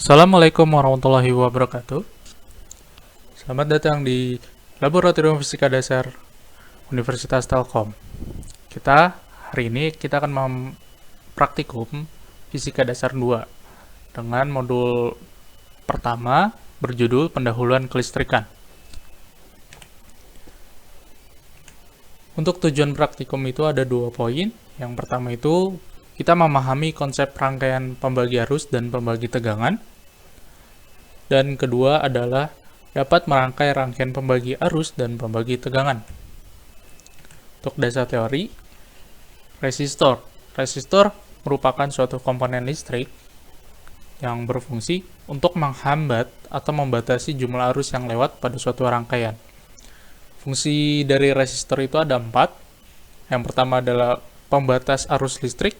Assalamualaikum warahmatullahi wabarakatuh. Selamat datang di Laboratorium Fisika Dasar Universitas Telkom. Hari ini kita akan mempraktikum Fisika Dasar 2 dengan modul pertama berjudul Pendahuluan Kelistrikan. Untuk tujuan praktikum itu ada 2 poin. Yang pertama itu kita memahami konsep rangkaian pembagi arus dan pembagi tegangan. Dan kedua adalah dapat merangkai rangkaian pembagi arus dan pembagi tegangan. Untuk dasar teori, resistor. Resistor merupakan suatu komponen listrik yang berfungsi untuk menghambat atau membatasi jumlah arus yang lewat pada suatu rangkaian. Fungsi dari resistor itu ada 4. Yang pertama adalah pembatas arus listrik,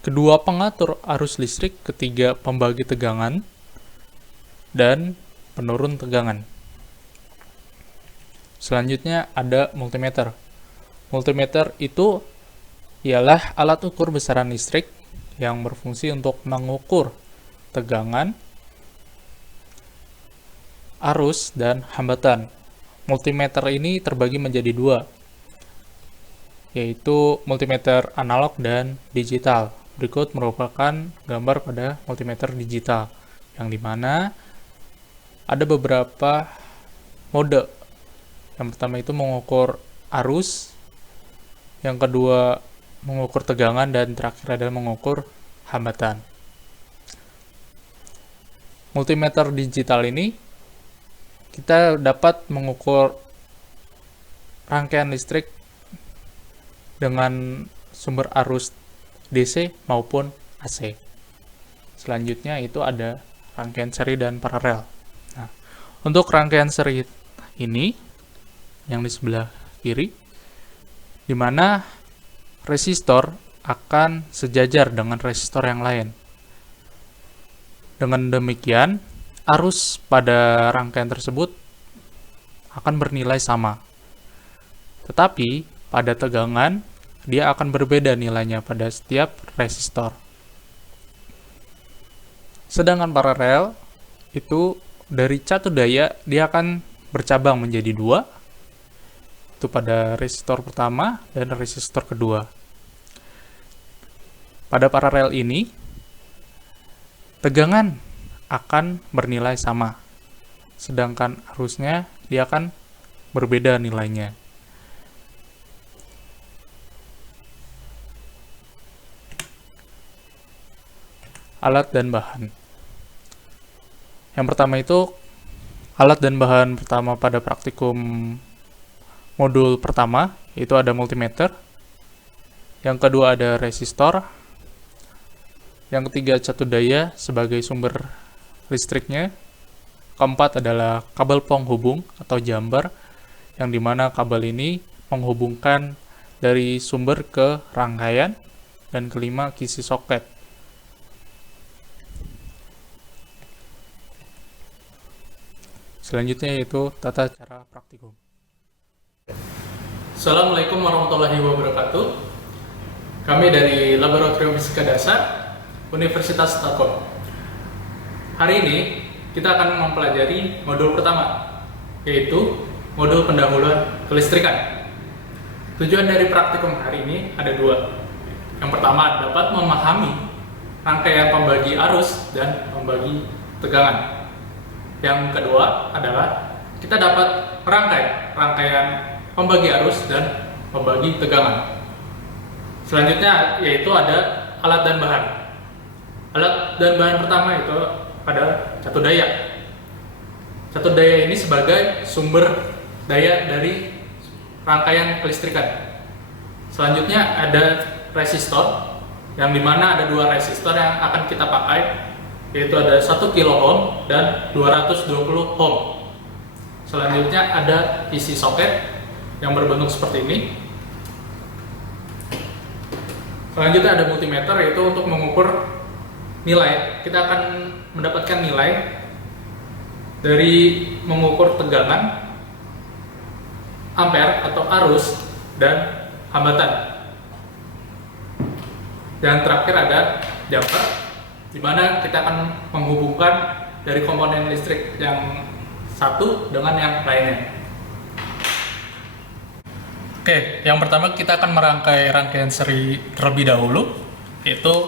kedua pengatur arus listrik, ketiga pembagi tegangan, dan penurun tegangan. Selanjutnya ada multimeter. Multimeter itu ialah alat ukur besaran listrik yang berfungsi untuk mengukur tegangan, arus, dan hambatan. Multimeter ini terbagi menjadi 2, yaitu multimeter analog dan digital. Berikut merupakan gambar pada multimeter digital, yang dimana ada beberapa mode. Yang pertama itu mengukur arus, yang kedua mengukur tegangan, dan terakhir adalah mengukur hambatan. Multimeter digital ini kita dapat mengukur rangkaian listrik dengan sumber arus DC maupun AC. Selanjutnya itu ada rangkaian seri dan paralel. Nah, untuk rangkaian seri ini yang di sebelah kiri, di mana resistor akan sejajar dengan resistor yang lain. Dengan demikian, arus pada rangkaian tersebut akan bernilai sama. Tetapi pada tegangan, dia akan berbeda nilainya pada setiap resistor. Sedangkan paralel itu dari satu daya dia akan bercabang menjadi 2, itu pada resistor pertama dan resistor kedua. Pada paralel ini tegangan akan bernilai sama, sedangkan arusnya dia akan berbeda nilainya. Alat dan bahan. Yang pertama itu alat dan bahan pertama pada praktikum modul pertama, itu ada multimeter. Yang kedua ada resistor. Yang ketiga catu daya sebagai sumber listriknya. Keempat adalah kabel penghubung atau jumper, yang dimana kabel ini menghubungkan dari sumber ke rangkaian. Dan kelima kisi soket. Selanjutnya yaitu tata cara praktikum. Assalamualaikum warahmatullahi wabarakatuh. Kami dari Laboratorium Fisika Dasar Universitas Telkom. Hari ini kita akan mempelajari modul pertama, yaitu modul pendahuluan kelistrikan. Tujuan dari praktikum hari ini ada 2. Yang pertama dapat memahami rangkaian pembagi arus dan pembagi tegangan. Yang kedua adalah kita dapat merangkai rangkaian pembagi arus dan pembagi tegangan. Selanjutnya yaitu ada alat dan bahan. Alat dan bahan pertama itu pada catu daya. Catu daya ini sebagai sumber daya dari rangkaian kelistrikan. Selanjutnya ada resistor, yang dimana ada 2 resistor yang akan kita pakai, yaitu ada 1 kilo ohm dan 220 ohm. Selanjutnya ada isi soket yang berbentuk seperti ini. Selanjutnya ada multimeter, yaitu untuk mengukur nilai. Kita akan mendapatkan nilai dari mengukur tegangan, ampere atau arus, dan hambatan. Dan terakhir ada jumper, di mana kita akan menghubungkan dari komponen listrik yang satu dengan yang lainnya. Oke, yang pertama kita akan merangkai rangkaian seri terlebih dahulu, yaitu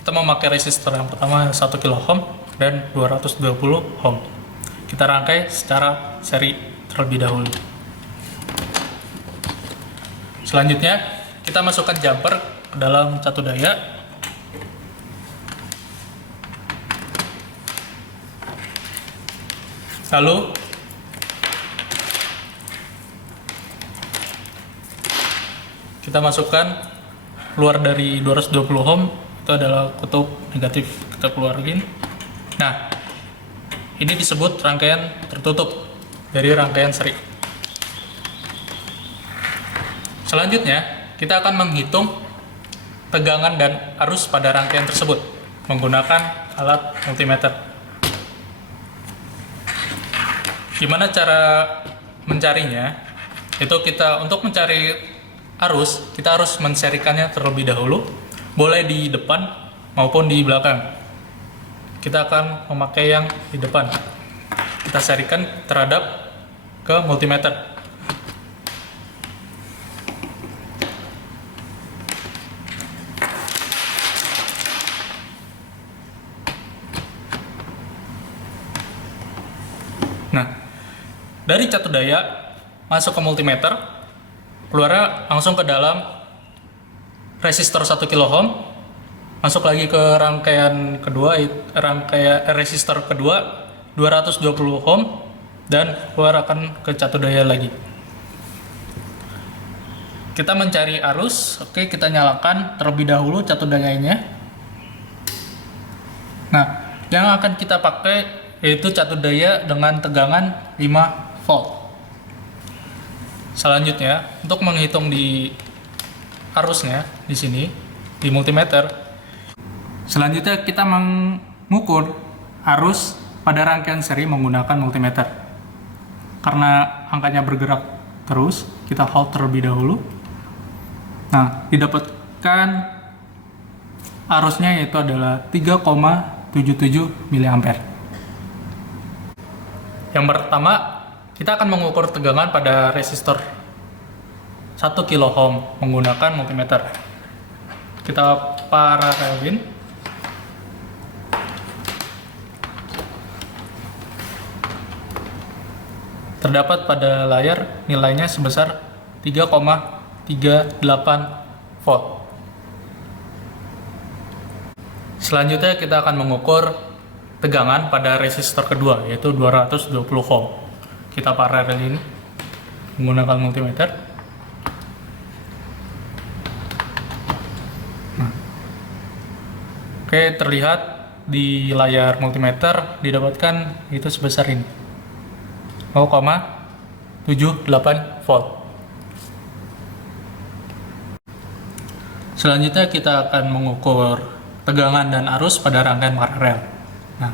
kita memakai resistor yang pertama 1 kilo ohm dan 220 ohm. Kita rangkai secara seri terlebih dahulu. Selanjutnya, kita masukkan jumper ke dalam catu daya. Lalu kita masukkan keluar dari 220 ohm, itu adalah kutub negatif, kita keluarin. Nah, ini disebut rangkaian tertutup dari rangkaian seri. Selanjutnya, kita akan menghitung tegangan dan arus pada rangkaian tersebut menggunakan alat multimeter. Gimana cara mencarinya? Itu untuk mencari arus, kita harus menserikannya terlebih dahulu, boleh di depan maupun di belakang. Kita akan memakai yang di depan. Kita serikan terhadap ke multimeter. Nah, dari catu daya masuk ke multimeter, keluar langsung ke dalam resistor 1 kilo ohm, masuk lagi ke rangkaian kedua, rangkaian resistor kedua 220 ohm, dan keluar akan ke catu daya lagi. Kita mencari arus. Oke, kita nyalakan terlebih dahulu catu dayanya. Nah, yang akan kita pakai yaitu catu daya dengan tegangan 5 volt. Selanjutnya, untuk menghitung di arusnya di sini di multimeter, selanjutnya kita mengukur arus pada rangkaian seri menggunakan multimeter. Karena angkanya bergerak terus, kita hold terlebih dahulu. Nah, didapatkan arusnya yaitu adalah 3,77 mA. Yang pertama, kita akan mengukur tegangan pada resistor 1 kilo ohm menggunakan multimeter. Kita paralelin. Terdapat pada layar nilainya sebesar 3,38 volt. Selanjutnya kita akan mengukur tegangan pada resistor kedua, yaitu 220 ohm. Kita paralelin menggunakan multimeter. Nah. Oke, terlihat di layar multimeter didapatkan itu sebesar ini, 0,78 volt. Selanjutnya kita akan mengukur tegangan dan arus pada rangkaian paralel. Nah,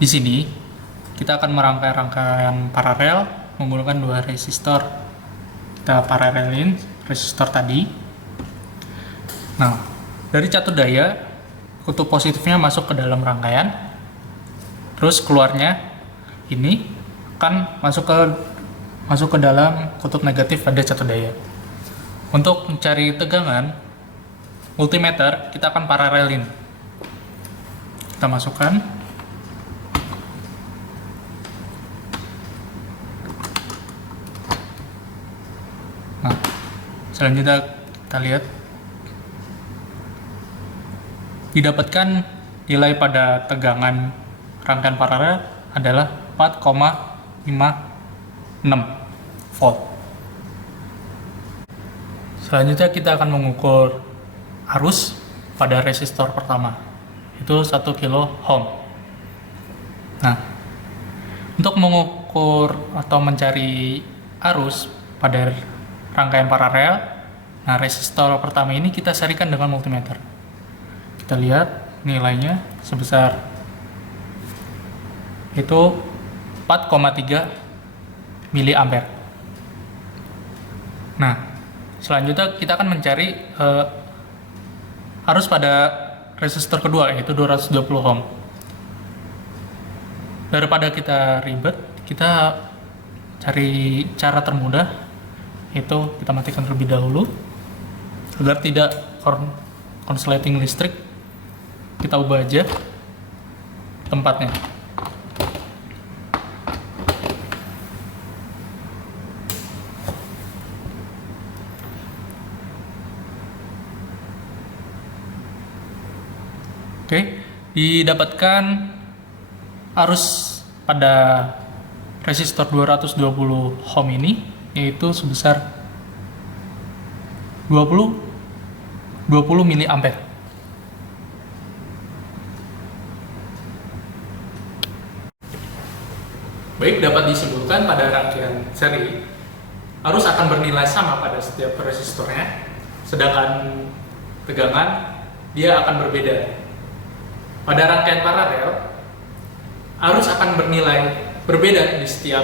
di sini kita akan merangkai rangkaian paralel menggunakan dua resistor. Kita paralelin resistor tadi. Nah, dari catu daya, kutub positifnya masuk ke dalam rangkaian, terus keluarnya ini akan masuk ke dalam kutub negatif pada catu daya. Untuk mencari tegangan multimeter, kita akan paralelin. Kita masukkan. Nah, selanjutnya kita lihat didapatkan nilai pada tegangan rangkaian paralel adalah 4,56 volt. Selanjutnya kita akan mengukur arus pada resistor pertama, itu 1 kilo ohm. Nah, untuk mengukur atau mencari arus pada rangkaian paralel, nah resistor pertama ini kita serikan dengan multimeter. Kita lihat nilainya sebesar itu 4,3 mA. Nah, selanjutnya kita akan mencari arus pada resistor kedua, yaitu 220 ohm. Daripada kita ribet, kita cari cara termudah, yaitu kita matikan terlebih dahulu agar tidak konsleting listrik. Kita ubah aja tempatnya. Oke, didapatkan arus pada resistor 220 ohm ini yaitu sebesar 20 mA. Baik, dapat disimpulkan pada rangkaian seri, arus akan bernilai sama pada setiap resistornya, sedangkan tegangan dia akan berbeda. Pada rangkaian paralel, arus akan bernilai berbeda di setiap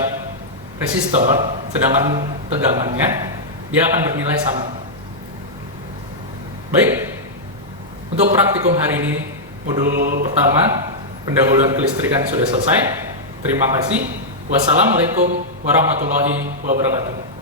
resistor, sedangkan tegangannya dia akan bernilai sama. Baik, untuk praktikum hari ini, modul pertama, pendahuluan kelistrikan sudah selesai. Terima kasih. Wassalamualaikum warahmatullahi wabarakatuh.